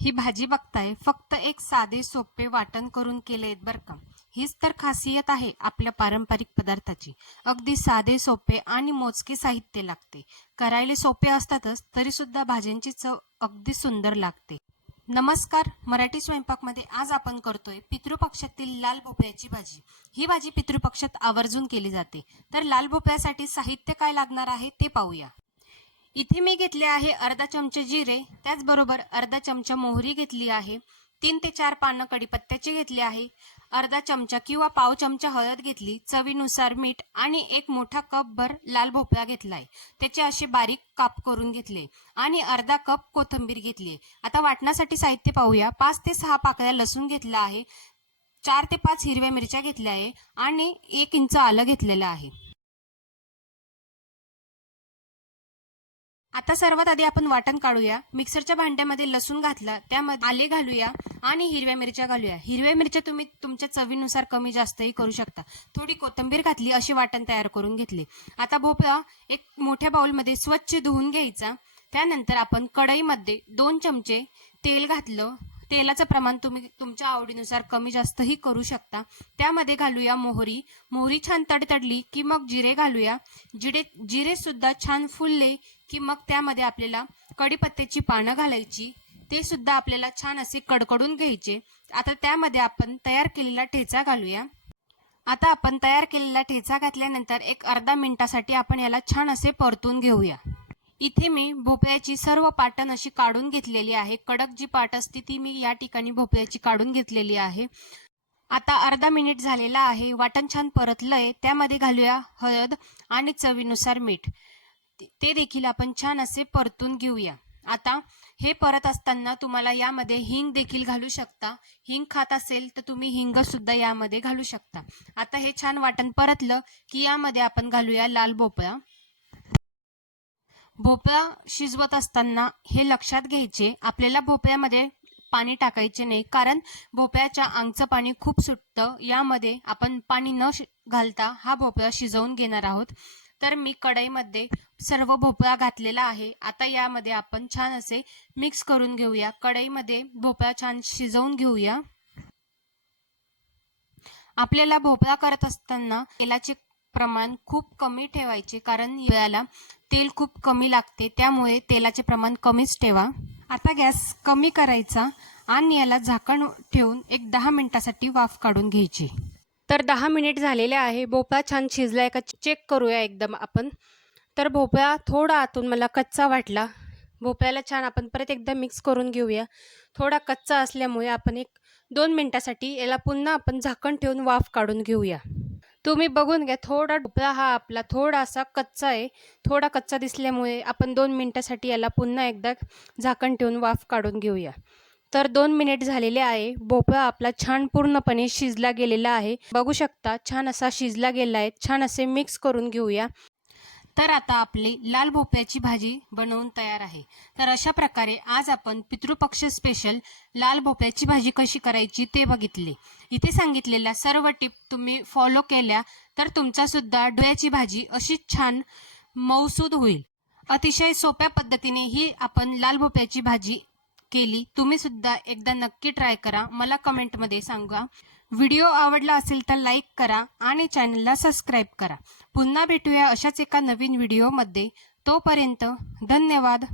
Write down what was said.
ही भाजी बघताय फक्त एक साधे सोपे वाटण करून केले बरं का. हीच तर खासियत आहे आपल्या पारंपरिक पदार्थाची. अगदी साधे सोपे आणि मोजके साहित्य लागते. करायला सोपे असतातच तरी सुद्धा भाज्यांची चव अगदी सुंदर लागते. नमस्कार मराठी स्वयंपाकमध्ये आज आपण करतोय पितृपक्षातील लाल भोपळ्याची भाजी. ही भाजी पितृपक्षात आवर्जून केली जाते. तर लाल भोपळ्यासाठी साहित्य काय लागणार आहे ते पाहूया. इथे मी घेतले आहे अर्धा चमचा जिरे त्याचबरोबर अर्धा चमचा मोहरी घेतली आहे तीन ते चार पानं कडीपत्त्याचे घेतले आहे अर्धा चमचा किंवा पाव चमचा हळद घेतली चवीनुसार मीठ आणि एक मोठा कप भर लाल भोपळा घेतलाय. त्याचे असे बारीक काप करून घेतले आणि अर्धा कप कोथिंबीर घेतली. आता वाटण्यासाठी साहित्य पाहूया. पाच ते सहा पाकळ्या लसूण घेतला आहे चार ते पाच हिरव्या मिरच्या घेतल्या आहे आणि एक इंच आलं घेतलेलं आहे. आता सर्वात आधी आपण वाटण काढूया. मिक्सरच्या भांड्यामध्ये लसूण घातला त्यामध्ये आले घालूया आणि हिरव्या मिरच्या घालूया. हिरव्या मिरच्या तुम्ही तुमच्या चवीनुसार कमी जास्तही करू शकता. थोडी कोथिंबीर घातली अशी वाटण तयार करून घेतले. आता भोपळा एक मोठ्या बाउलमध्ये स्वच्छ धुवून घ्यायचा. त्यानंतर आपण कढईमध्ये दोन चमचे तेल घातलं तेलाचं प्रमाण तुम्ही तुमच्या आवडीनुसार कमी जास्तही करू शकता. त्यामध्ये घालूया मोहरी. मोहरी छान तडतडली की मग जिरे घालूया. जिरे जिरे सुद्धा छान फुलले की मग त्यामध्ये आपल्याला कढीपत्त्याची पानं घालायची. ते सुद्धा आपल्याला छान असे कडकडून घ्यायचे. आता त्यामध्ये आपण तयार केलेला ठेचा घालूया. आता आपण तयार केलेला ठेचा घातल्यानंतर एक अर्धा मिनिटासाठी आपण याला छान असे परतून घेऊया. इथे मी भोपळ्याची सर्व पाटण अशी काढून घेतलेली आहे. कडक जी पाट असते ती मी या ठिकाणी भोपळ्याची काढून घेतलेली आहे. आता अर्धा मिनिट झालेला आहे. वाटण छान परतलंय. त्यामध्ये घालूया हळद आणि चवीनुसार मीठ. ते- देखील आपण छान असे परतून घेऊया. आता हे परत असताना तुम्हाला यामध्ये हिंग देखील घालू शकता. हिंग खात असेल तर तुम्ही हिंग सुद्धा यामध्ये घालू शकता. आता हे छान वाटण परतलं की यामध्ये आपण घालूया लाल भोपळा. भोपळा शिजवत असताना हे लक्षात घ्यायचे आपल्याला भोपळ्यामध्ये पाणी टाकायचे नाही कारण भोपळ्याच्या अंगचं पाणी खूप सुटतं यामध्ये आपण पाणी न शि- घालता हा भोपळा शिजवून घेणार आहोत. तर मी कढईमध्ये सर्व भोपळा घातलेला आहे. आता यामध्ये आपण छान असे मिक्स करून घेऊया. कढईमध्ये भोपळा छान शिजवून घेऊया. आपल्याला भोपळा करत असताना तेलाचे प्रमाण खूप कमी ठेवायचे कारण याला तेल खूप कमी लागते त्यामुळे तेलाचे प्रमाण कमीच ठेवा. आता गॅस कमी करायचा आणि याला झाकण ठेवून एक दहा मिनिटासाठी वाफ काढून घ्यायची. तर दहा मिनिट झालेले आहे. भोपळा छान शिजलाय का? चेक करूया एकदम आपण. तर भोपळा थोडा आतून मला कच्चा वाटला. भोपळ्याला छान आपण परत एकदा मिक्स करून घेऊया. थोडा कच्चा असल्यामुळे आपण एक दोन मिनटासाठी याला पुन्हा आपण झाकण ठेवून वाफ काढून घेऊया. तुम्ही बघून घ्या थोडा भोपळा हा आपला थोडासा कच्चा आहे. थोडा कच्चा दिसल्यामुळे आपण दोन मिनटासाठी याला पुन्हा एकदा झाकण ठेवून वाफ काढून घेऊया. तर दोन मिनिट झालेले आहे. भोपळा आपला छान पूर्णपणे शिजला गेलेला आहे. बघू शकता छान असा शिजला गेला आहे. छान असे मिक्स करून घेऊया. तर आता आपली लाल भोपळ्याची भाजी बनवून तयार आहे. तर अशा प्रकारे आज आपण पितृपक्ष स्पेशल लाल भोपळ्याची भाजी कशी करायची ते बघितले. इथे सांगितलेल्या सर्व टिप तुम्ही फॉलो केल्या तर तुमचा सुद्धा डोळ्याची भाजी अशी छान मौसूद होईल. अतिशय सोप्या पद्धतीने ही आपण लाल भोपळ्याची भाजी केली तुम्ही सुद्धा एकदा नक्की ट्राय करा. मला कमेंटमध्ये सांगा. व्हिडिओ आवडला असेल तर लाईक करा आणि चॅनलला सबस्क्राईब करा. पुन्हा भेटूया अशाच एका नवीन व्हिडिओमध्ये तोपर्यंत धन्यवाद.